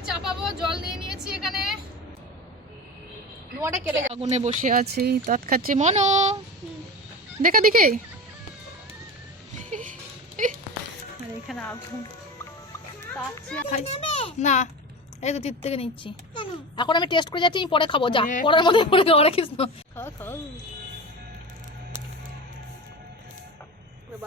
এবার চাপাবো জল নিয়ে নিয়েছি এখানে। নোয়াটা কেটে আগুনে বসে আছি তৎ খাচ্ছি মনো। দেখা দেখে। আর এখানে আগুন। না এই তো তীর থেকে নিচ্ছি। এখন আমি টেস্ট করে যাচ্ছি পরে খাব। যা পরের মধ্যে পরে খাব। রে কৃষ্ণ। খাও খাও ওরে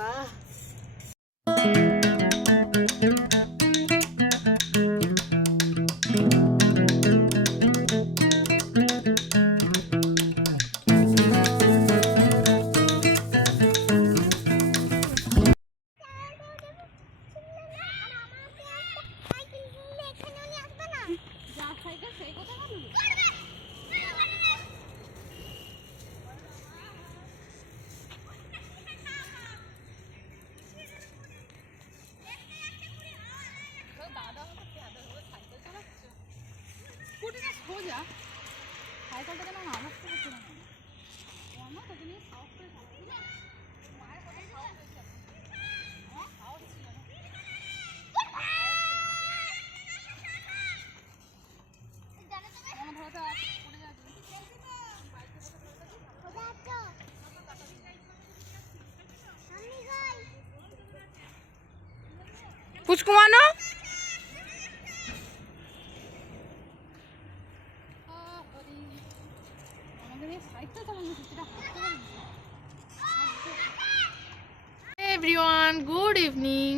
পুচকুমানো? এভরিওয়ান গুড ইভিনিং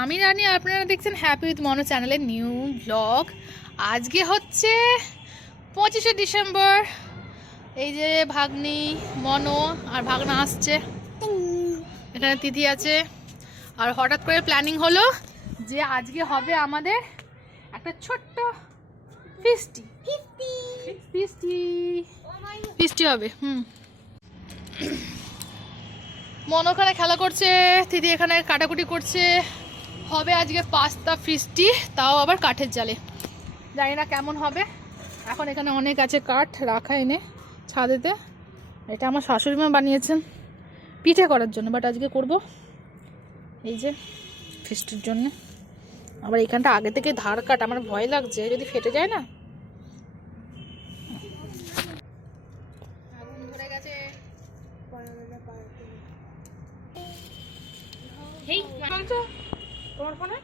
আমি জানি আপনারা দেখছেন হ্যাপি উইথ মনো চ্যানেলের নিউ ব্লগ আজকে হচ্ছে পঁচিশে ডিসেম্বর। এই যে ভাগ্নি, মনো আর ভাগনা আসছে। এখানে তিথি আছে। আর হঠাৎ করে প্ল্যানিং হলো যে আজকে হবে আমাদের একটা ছোট্ট ফিস্টি। ফিস্টি। ফিস্টি। হবে হুম। মন ওখানে খেলা করছে দিদি এখানে কাটাকুটি করছে। হবে আজকে পাস্তা ফিস্টি তাও আবার কাঠের জালে। জানি না কেমন হবে। এখন এখানে অনেক আছে কাঠ রাখা এনে ছাদেতে। এটা আমার শাশুড়ি মা বানিয়েছেন পিঠে করার জন্য বাট আজকে করব এই যে ফিস্টির জন্য। আবার এখানটা আগে থেকে ধার কাট আমার ভয় লাগছে যদি ফেটে যায় না। তোমার ফোনে?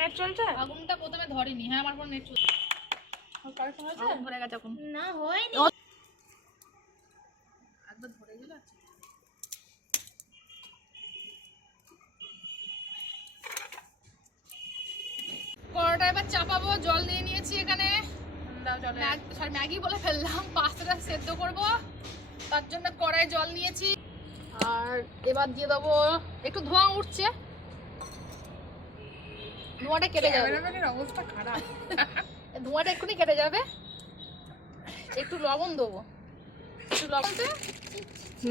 নেট চলছে? আগুনটা প্রথমে ধরেনি হ্যাঁ আমার ফোন নেট চলছে। ধরে গেছে এখন। না হয়নি। একবার ধরে গেল আচ্ছা। পরোটা এবার চাপাবো জল নিয়ে নিয়েছি এখানে। ম্যাগ- বলে ফেললাম পাস্তাটা সেদ্ধ করব। তার জন্য কড়াই জল নিয়েছি। আর এবার দিয়ে দেবো একটু ধোঁয়া উঠছে। ধোঁয়াটা কেটে যাবে। অবস্থা খারাপ। ধোঁয়াটা এক্ষুনি কেটে যাবে। একটু লবণ দেবো। একটু লবণ দিয়ে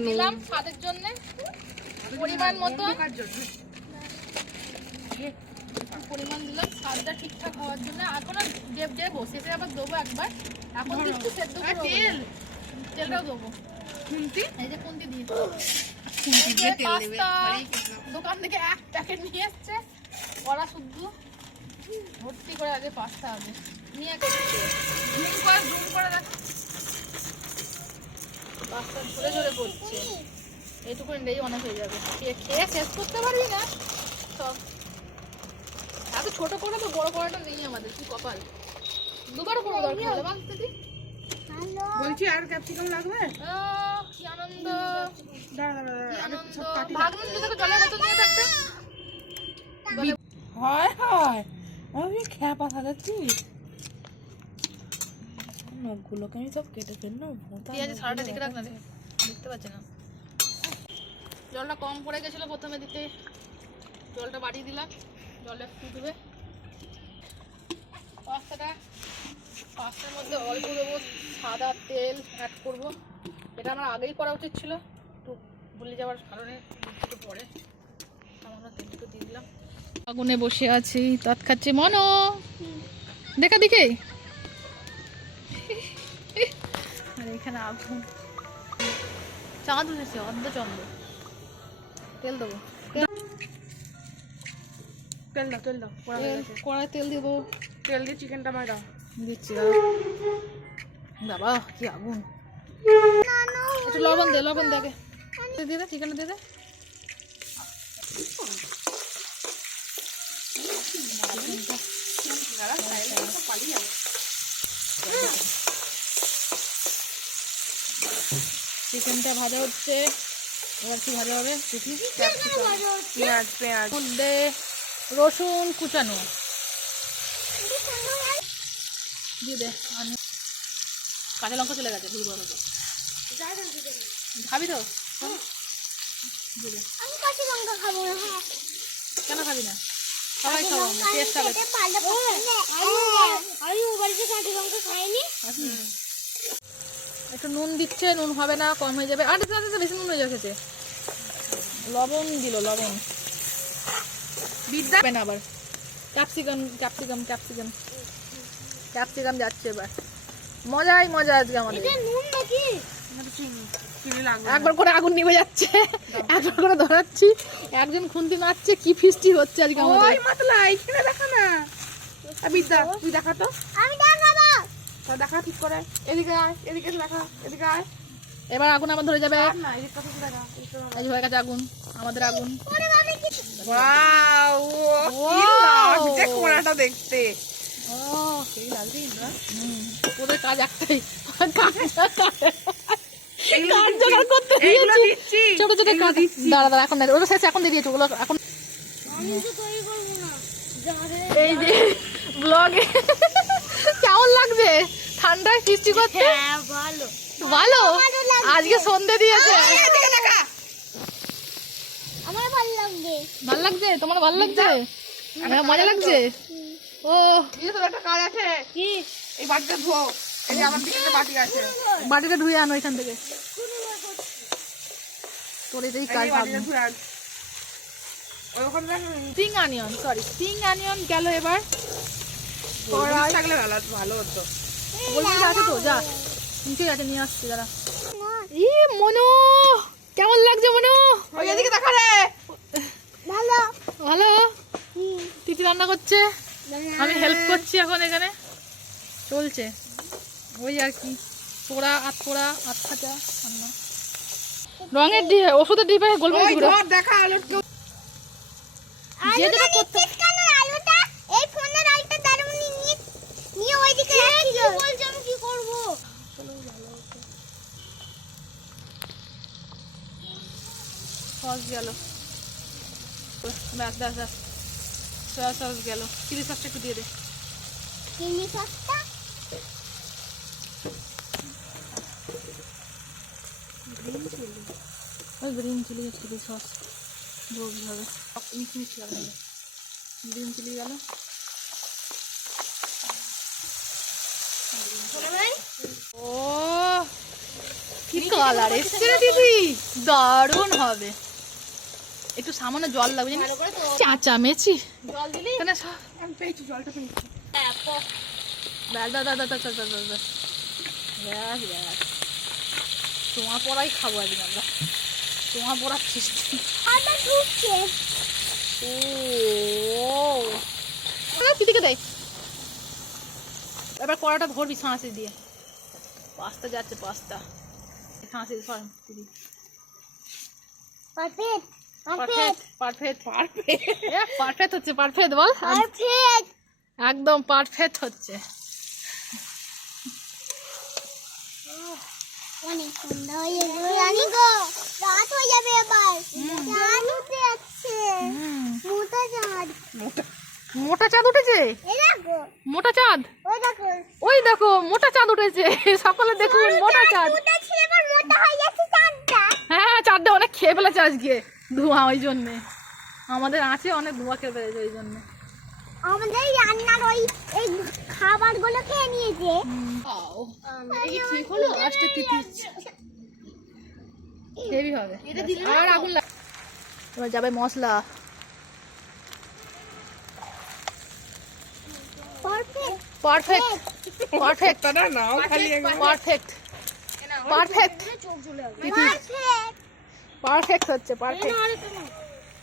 দিলাম স্বাদের জন্য। পরিমাণ মতো পরিমাণ দিলাম স্বাদটা ঠিকঠাক হওয়ার জন্য। এখন আর দেব দেবো সেটা আবার দেবো একবার। এখন একটু সেদ্ধ করে তেল? তেলটাও দেবো। খুন্তি? এই যে কোনটি দিয়ে খুন্তি এই দোকান থেকে এক প্যাকেট নিয়ে এসছে কড়া শুদ্ধ। ভর্তি করে আগে পাস্তা হবে। নিয়ে জুম করে জুম করে দেখো। পাস্তা ঝরে ঝরে পড়ছে। এইটুকু নেই অনেক হয়ে যাবে। খেয়ে খেয়ে শেষ করতে পারবি না। সব এত ছোট করে তো বড় করাটা নেই আমাদের কি কপাল? দুবার কোনো দরকার হলে দিদি। বলছি আর ক্যাপসিকাম লাগবে? কি আনন্দ। দাঁড়া দাঁড়া আমি সব কাটি ভাগ্নি যদি তোকে জলের বোতল নিয়ে থাকতে হয় হয়। আমি খ্যাপা সাজাচ্ছিস নখগুলোকে আমি সব কেটে ফেল না ভোঁতা পেঁয়াজ সারাটা দিকে রাখ না দেখতে পাচ্ছি না। জলটা কম পড়ে গেছিল প্রথমে দিতে। জলটা বাড়িয়ে দিলাম। জলটা ফুটবে। পাস্তাটা, পাস্তার মধ্যে অল্প দেবো সাদা তেল অ্যাড করব। এটা আমার আগেই করা উচিত ছিল। একটু ভুলে যাওয়ার কারণে একটু পরে সামান্য তেল একটু দিয়ে আগুনে বসে আছি তৎ খাচ্ছি মনো। দেখা দেখে। আর এখানে আগুন। চাঁদ উঠেছে অর্ধচন্দ্র তেল দেবো। তেল- তেল দাও তেল দাও। কড়াই তেল দিব। তেল দিয়ে চিকেনটা আমায় দাও। দিচ্ছি। বাবা কি আগুন। একটু লবণ দে লবণ দে আগে। দিয়ে দে চিকেন দিয়ে দে চিকেনটা ভাজা হচ্ছে। এবার কি ভাজা হবে? দেখি পেঁয়াজ। পেঁয়াজ। মধ্যে রসুন কুচানো। দিয়ে দে আমি কাঁচা লঙ্কা চলে গেছে ভুল বড় খাবি তো? কেন খাবি না? সবাই? একটু নুন দিচ্ছে, নুন হবে না, কম হয়ে যাবে। আর, বেশি নুন হয়ে যাচ্ছে। লবণ দিল, লবণ। বিদ্যা আবার। ক্যাপসিকাম ক্যাপসিকাম ক্যাপসিকাম ক্যাপসিকাম যাচ্ছে এবার। মজাই মজা আজকে আমাদের। নুন নাকি? চিনি চিনি লাগবে। একবার করে আগুন নিভে যাচ্ছে। একবার করে ধরাচ্ছি। একজন খুন্তি নাচছে কি ফিস্টি হচ্ছে আজকে আমাদের। ওই মাতলা এইখানে দেখা না। বিদ্যা তুই দেখা তো। আমি দেখাবো। তা দেখা ঠিক করে। এদিকে আয় এদিকে দেখা। এদিকে আয়। এবার আগুন আবার ধরে যাবে। আর না এদিকে দেখা। এই হয়ে গেছে আগুন। আমাদের আগুন। ওয়াও কি লাগছে কোনাটা দেখতে ও সেই লাগছে হুম ওদের কাজ একটাই কাজ কাজ জোগাড় করতে এইগুলো দিয়েছে। দিচ্ছি ছোট ছোট কাজ দাঁড়া দাঁড়া এখন ওটা শেষ এখন দিয়ে দিয়েছে ওগুলো এখন আমি তো তৈরি করব না যাবে এই যে ব্লগে কেমন লাগছে ঠান্ডায় ফিস্টি করতে ভালো। আজকে সন্ধে দিয়েছে এদিকে দেখা আমার ভালো লাগছে? তোমার ভালো লাগছে? হ্যাঁ, মজা লাগছে? ও। একটা কাজ আছে। কি? এই বাটিটা এই আমার দিকে বাটি আছে। বাটিটা ধুয়ে আনো এখান থেকে। তোর এটাই কাজ স্প্রিং সরি স্প্রিং গেল এবার। থাকলে ভালো ভালো হতো। গোলমরিচ আছে তো যা। ঠিক আছে নিয়ে আসছি ই মনু! কেমন লাগছে মনু? ওই এদিকে দেখা রে। ভালো। ভালো? তিথি রান্না করছে? আমি হেল্প করছি এখন এখানে। চলছে। ওই আর কি। পোড়া আত পোড়া আত খাঁচা রান্না। রঙের ডিহে ওষুধের গোলমরিচ ওই গুঁড়ো। ধর দেখা আলো কেউ যে যেটা করতে। আলুটা? এই ফোনের আলুটা দারুনি নিয়ে নিয়ে ওইদিকে রাখি বলছো আমি কি করব? সস গেল। ব্যাস ব্যাস ব্যাস সয়া সস গেল। চিলি সসটা একটু দিয়ে দে। চিনি সসটা ওই গ্রিন চিলি চিলি সস হবে গ্রিন চিলি গেল। ও কি কালার এসছে দিদি? দারুণ হবে। একটু সামান্য জল লাগবে জানিস? চাঁচা জল দিলি? না আমি তোমার পরাই খাব একদিন আমরা। তোমার পড়া খিস্তি ও। পিদিকে দেয়? এবার কড়াটা ধরবি ছাঁচি দিয়ে। পাস্তা যাচ্ছে পাস্তা। ছাঁচি দিদি পারফেক্ট পারফেক্ট পারফেক্ট পারফেক্ট হচ্ছে বল। পারফেক্ট একদম পারফেক্ট হচ্ছে। অনেক ঠান্ডা হয়ে যাবে রানী গো। রাত হয়ে যাবে এবার। চাঁদ উঠে যাচ্ছে। মোটা চাঁদ। মোটা চাঁদ উঠেছে? মোটা চাঁদ? ওই দেখো। মোটা চাঁদ উঠেছে। সকলে দেখুন মোটা চাঁদ হয়ে হ্যাঁ চাঁদটা অনেক খেয়ে ফেলেছে আজকে। ধোঁয়া ওই জন্যে আমাদের আছে অনেক ধোঁয়া খেয়ে ফেলেছে ওই জন্যে আমাদের রান্নার ওই এই খাবারগুলো খেয়ে নিয়েছে। ঠিক হলো? লাস্টে তিথি হেভি হবে। আর আগুন এবার যাবে মশলা। Perfect. Perfect perfect perfect perfect perfect হচ্ছে পারফেক্ট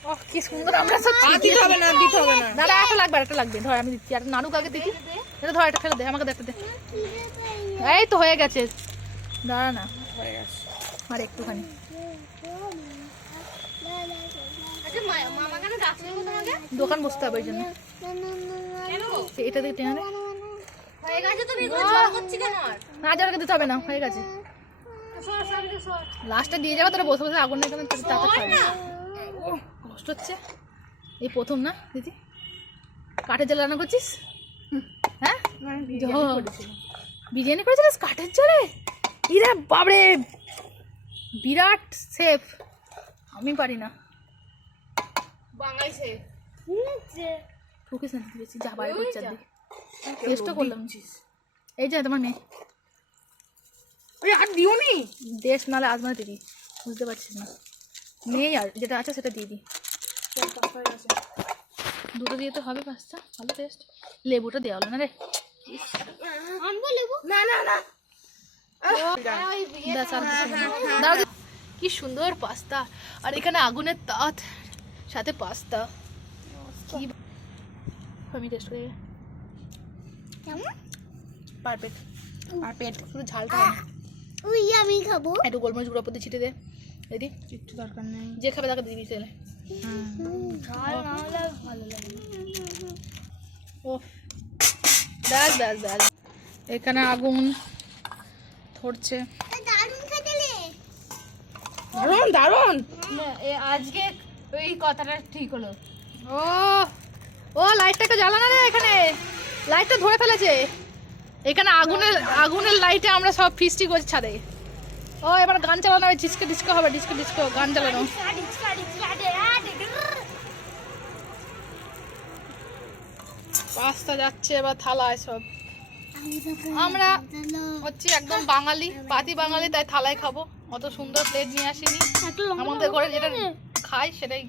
ওহ, কি সুন্দর আমরা সব দিতে হবে না দিতে হবে না। দাদা একটা লাগবে একটা লাগবে। ধর আমি দিচ্ছি। আগে এটা ধর একটা ফেলে দে আমাকে দেখতে দে। এই তো হয়ে গেছে। দাঁড়া না হয়ে গেছে। আর একটুখানি। আচ্ছা দোকান বসতে হবে ওই জন্য। এটা দিয়ে টেনে। হয়ে গেছে না দিতে হবে না হয়ে গেছে সর সর এদিকে সর লাস্টে দিয়ে যাব তোরা বসে বসে আগুন ও কষ্ট হচ্ছে। এই প্রথম না দিদি? কাঠের জল রান্না করছিস? হ্যাঁ? বিরিয়ানি করেছিলিস কাঠের জলে? ইরা বাবরে বিরাট সেফ আমি পারি না। বাঙালি সে ঠুকিস না যা বাইরে করছে টেস্টও করলাম। এই যে তোমার মেয়ে। ওই আর দিও নি? দেশ নালে আজমানে দিদি বুঝতে পারছিস না। নেই আর যেটা আছে সেটা দিয়ে দিই। দুটো দিয়ে তো হবে পাঁচটা ভালো টেস্ট লেবুটা দেওয়া হলো না রে। আনব লেবু? না না না। কি সুন্দর পাস্তা। আর এখানে আগুনের তাত সাথে পাস্তা। কি আমি টেস্ট করে কেমন? পারফেক্ট পেট শুধু ঝালটা। ওই আমি খাব। একটু গোলমরিচ গুঁড়ো ছিটে দে। দিদি কিচ্ছু দরকার নেই। যে খাবে তাকে দিবি তেলে ঝাল না হলে ভালো লাগে ও ব্যাস ব্যাস ব্যাস। এখানে আগুন ধরছে। দারুণ খেতেলে দারুণ দারুণ আজকে ওই কথাটা ঠিক হলো। ও ও লাইটটাকে জ্বালানো রে এখানে। লাইটটা ধরে ফেলেছে। এখানে আগুনের আগুনের লাইটে আমরা সব ফিস্টি করছি, ছাদে। ও, এবার গান চালানো হবে ডিস্কো ডিস্কো হবে ডিস্কো ডিস্কো গান চালানো। পাস্তা যাচ্ছে, এবার থালায় সব। আমরা হচ্ছে একদম বাঙালি, পাতি বাঙালি, তাই থালায় খাব। অত সুন্দর প্লেট নিয়ে আসিনি। আমাদের ঘরে যেটা খাই সেটাই।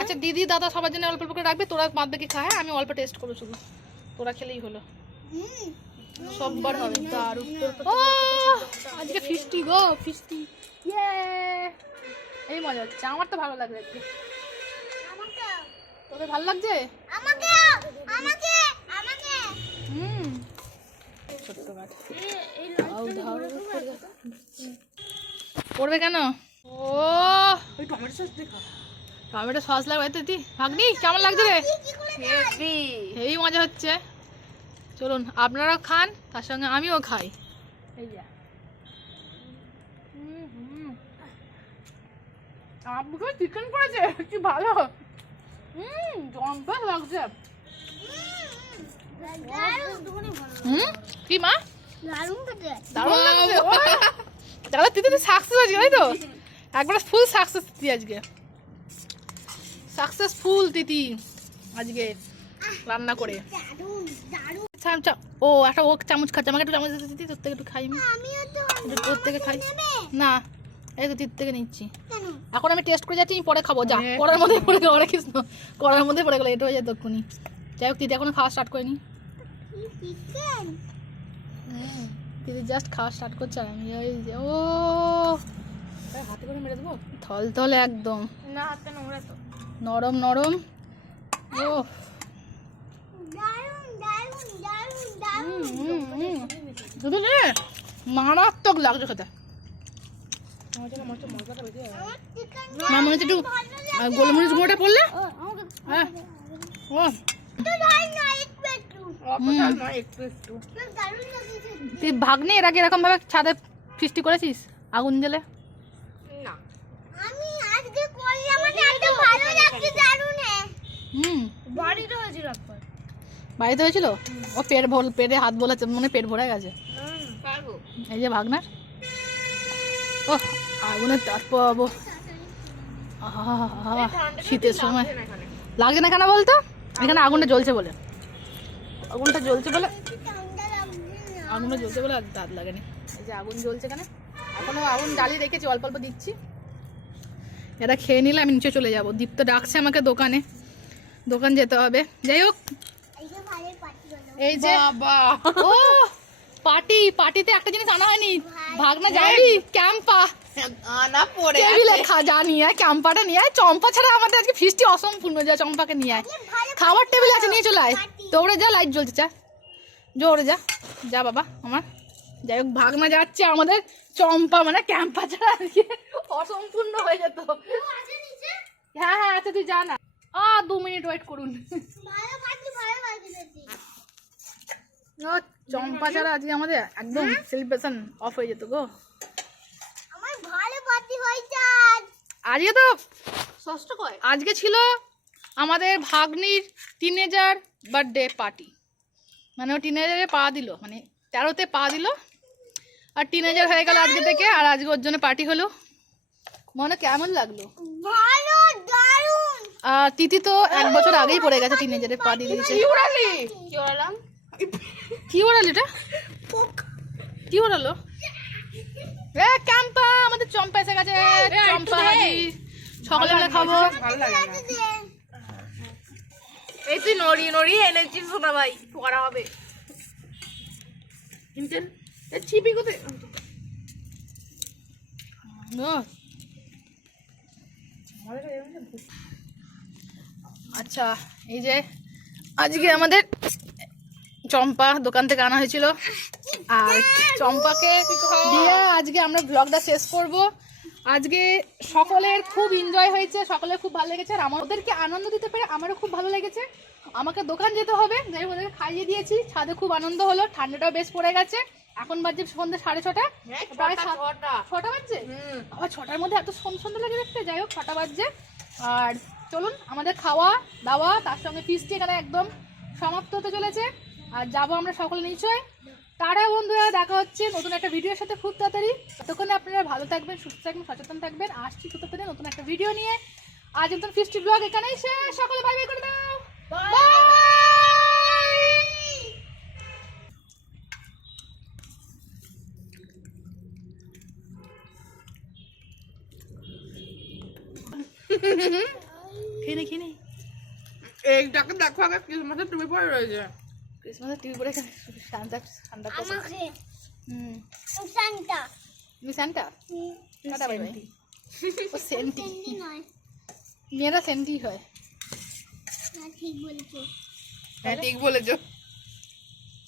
আচ্ছা দিদি, দাদা সবার জন্য অল্প অল্প করে রাখবে, তোরা বাদ বাকি খায় আমি অল্প টেস্ট করব শুধু। তোরা খেলেই হলো। সববার হবে। দারুণ ও আজকে ফিস্টি গো ফিস্টি ইয়ে এই মজা হচ্ছে। আমার তো ভালো লাগছে। দেখতে তোদের ভালো লাগছে? আমাকে আমাকে আমাকে। হুম। পড়বে কেন? ও। ওই টমেটো সস দেখা। টমেটো সস লাগবে। দিদি ভাগ্নি কেমন লাগছে রে? হেভি। এই মজা হচ্ছে। চলুন আপনারাও খান তার সঙ্গে আমিও খাই। এই যা। আপনাকে চিকেন করেছে? কি ভালো। হুম জম্পেস লাগছে। হুম? কি মা? দারুণ লাগছে। দাদা তুই তো সাকসেস আজকে তাই তো? একবার ফুল সাকসেস তুই আজকে। সাকসেসফুল তিতি আজকে রান্না করে। ও একটা ও চামচ খাচ্ছে আমাকে একটু চামচ দিতে তোর থেকে একটু খাই আমি। তোর থেকে খাই। না এই তো তির থেকে নিচ্ছি। এখন আমি টেস্ট করে যাচ্ছি আমি পরে খাব যা করার মধ্যে পড়ে গেলো অনেক কৃষ্ণ। করার মধ্যে পড়ে গেলো এটা হয়ে যায় তক্ষুনি যাই হোক তিতি এখনও খাওয়া স্টার্ট করিনি। চিকেন তিতি জাস্ট খাওয়া স্টার্ট করছে আর আমি ওই যে ও। হাতে করে মেরে দেবো? থল থল একদম। না হাতে নোংরা তো। নরম নরম। ও দারুণ দারুণ দারুণ শুধু রে মারাত্মক লাগছে খেতে। মা মনে হচ্ছে একটু গোলমরিচ গুঁড়োটা পড়লে? হ্যাঁ। ও। তুই ভাগ্নে এর আগে এরকম ভাবে ছাদে ফিস্টি করেছিস আগুন জ্বেলে? না। আমি আজকে করলে আমাকে এত ভালো লাগছে দারুণ হ্যাঁ হুম। বাড়িতে হয়েছিল একবার। বাড়িতে হয়েছিল? ও পেট ভর, পেটে হাত বলেছে মনে পেট ভরে গেছে। এই যে ভাগনার। ও আগুনের তাপ পাবো। শীতের সময়। লাগছে না কেন বলতো? এখানে আগুনটা জ্বলছে বলে। আগুনটা জ্বলছে বলে। আগুনটা জ্বলছে বলে আর দাঁত লাগেনি। এই যে আগুন জ্বলছে এখানে। এখনও আগুন জ্বালিয়ে রেখেছি, অল্প অল্প দিচ্ছি। এটা খেয়ে নিলে আমি নিচে চলে যাব। দীপ্ত ডাকছে আমাকে দোকানে। দোকান যেতে হবে। যাই হোক এই যে ভালো পার্টি হলো এই যে বাবা। ও পার্টি পার্টিতে একটা জিনিস আনা হয়নি। ভাগনা যাবি ক্যাম্পা। আনা পড়ে টেবিলে খাজা নিয়ে আয় ক্যাম্পাটা নিয়ে আয়। চম্পা ছাড়া আমাদের আজকে ফিস্টি অসম্পূর্ণ যা চম্পাকে নিয়ে আয়। খাবার টেবিল আছে নিয়ে চলে আয়। দৌড়ে যা লাইট জ্বলছে যা। জোরে যা। যা বাবা আমার। যাই হোক ভাগনা যাচ্ছে আমাদের। চম্পা মানে ক্যাম্পা ছাড়া আজকে অসম্পূর্ণ হয়ে যেত। হ্যাঁ হ্যাঁ আচ্ছা তুই যা না। আ দু মিনিট ওয়েট করুন ভালো পাচ্ছি ভালো পাচ্ছি ও চম্পা ছাড়া আজকে আমাদের একদম সেলিব্রেশন অফ হয়ে যেত গো। আমার ভালো পাচ্ছি হয়েছে আজকে তো ষষ্ঠ কয়? আজকে ছিল আমাদের ভাগ্নির টিনেজার বার্থডে পার্টি মানে ও টিনেজারে পা দিল মানে তেরোতে পা দিল। আর টিনেজার হয়ে গেল আজকে থেকে আর আজকে ওর জন্য পার্টি হলো। মনে কেমন লাগল? ভালো দারুণ। আর তিথি তো এক বছর আগেই পড়ে গেছে টিনেজারে পা দিয়ে দিয়েছে। কি উড়ালি? কি উড়ালাম? কি ওড়ালো এটা? কি ওড়ালো? এ ক্যাম্পা আমাদের চম্পা এসে গেছে। চম্পা হাজি সকালে বেলা খাব। এই তুই নড়ি নড়ি এনেছিস সোনা ভাই পড়া হবে। ইন্টেন কোথায়? আচ্ছা এই যে আজকে আমাদের চম্পা দোকান থেকে আনা হয়েছিল। আর চম্পাকে দিয়ে আজকে আমরা ব্লগটা শেষ করব। আজকে সকলের খুব এনজয় হয়েছে সকলের খুব ভালো লেগেছে। আর আমাদেরকে আনন্দ দিতে পেরে আমারও খুব ভালো লেগেছে। আমাকে দোকান যেতে হবে যাই ওদেরকে খাইয়ে দিয়েছি। ছাদে খুব আনন্দ হলো ঠান্ডাটাও বেশ পড়ে গেছে। এখন বাজছে সন্ধ্যে সাড়ে ছটা। প্রায় ছটা বাজছে? আবার ছটার মধ্যে এত সুন্দর সুন্দর লাগে দেখতে। যাই হোক ছটা বাজছে। আর চলুন আমাদের খাওয়া দাওয়া তার সঙ্গে ফিস্টি এখানে একদম সমাপ্ত হতে চলেছে। আর যাব আমরা সকলে নিশ্চয় তারা বন্ধুরা দেখা হচ্ছে নতুন একটা ভিডিওর সাথে খুব তাড়াতাড়ি। ততক্ষণে আপনারা ভালো থাকবেন সুস্থ থাকবেন সচেতন থাকবেন। আসছি খুব তাড়াতাড়ি নতুন একটা ভিডিও নিয়ে। আজ নতুন ফিস্টি ব্লগ এখানেই শেষ। সকলে বাই বাই করে দাও। বাই খেয়ে নে খেয়ে নে। এইটাকে দেখো আগে ক্রিসমাসের টুপি পরে রয়েছে। ক্রিসমাসের টিভি পরে এখানে ঠান্ডা ঠান্ডা হুম। সান্তা তুমি Santa tata bye by. O senti. মেয়েরা সেন্টি হয়। ঠিক বলছো। হ্যাঁ ঠিক বলেছ।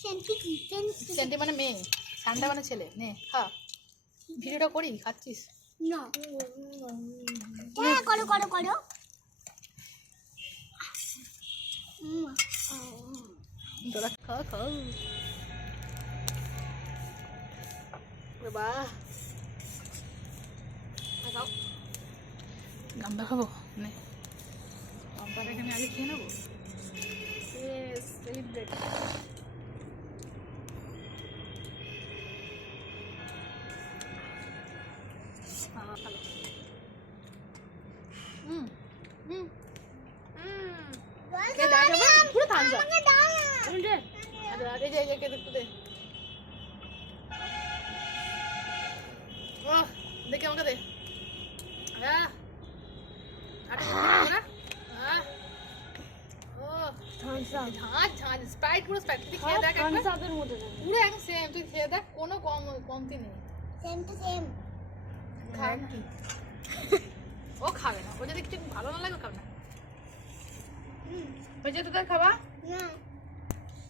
সেন্টি কি? সেন্টি সেন্টি মানে মেয়ে। স্যান্টা মানে ছেলে। নে খা। ভিডিওটা করি খাচ্ছিস? না। হ্যাঁ করো করো করো। তোরা খাও খাও বাহ গামদা খাব নে গামদাটা এখানে আগে খেয়ে নেব সেলিব্রেট দেখ একবার। পুরো একদম same, তুই খেয়ে দেখ, কোনো কম কমতি নেই। সেম টু সেম খাবে না। ও খাবে না ও যদি কিছু ভালো না লাগে খাবে না। হয়েছে তো তার খাবা না।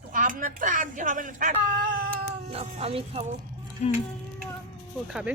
তো আপনার তো আজকে হবে না ছাড়। না আমি খাব। হুম। ও খাবে।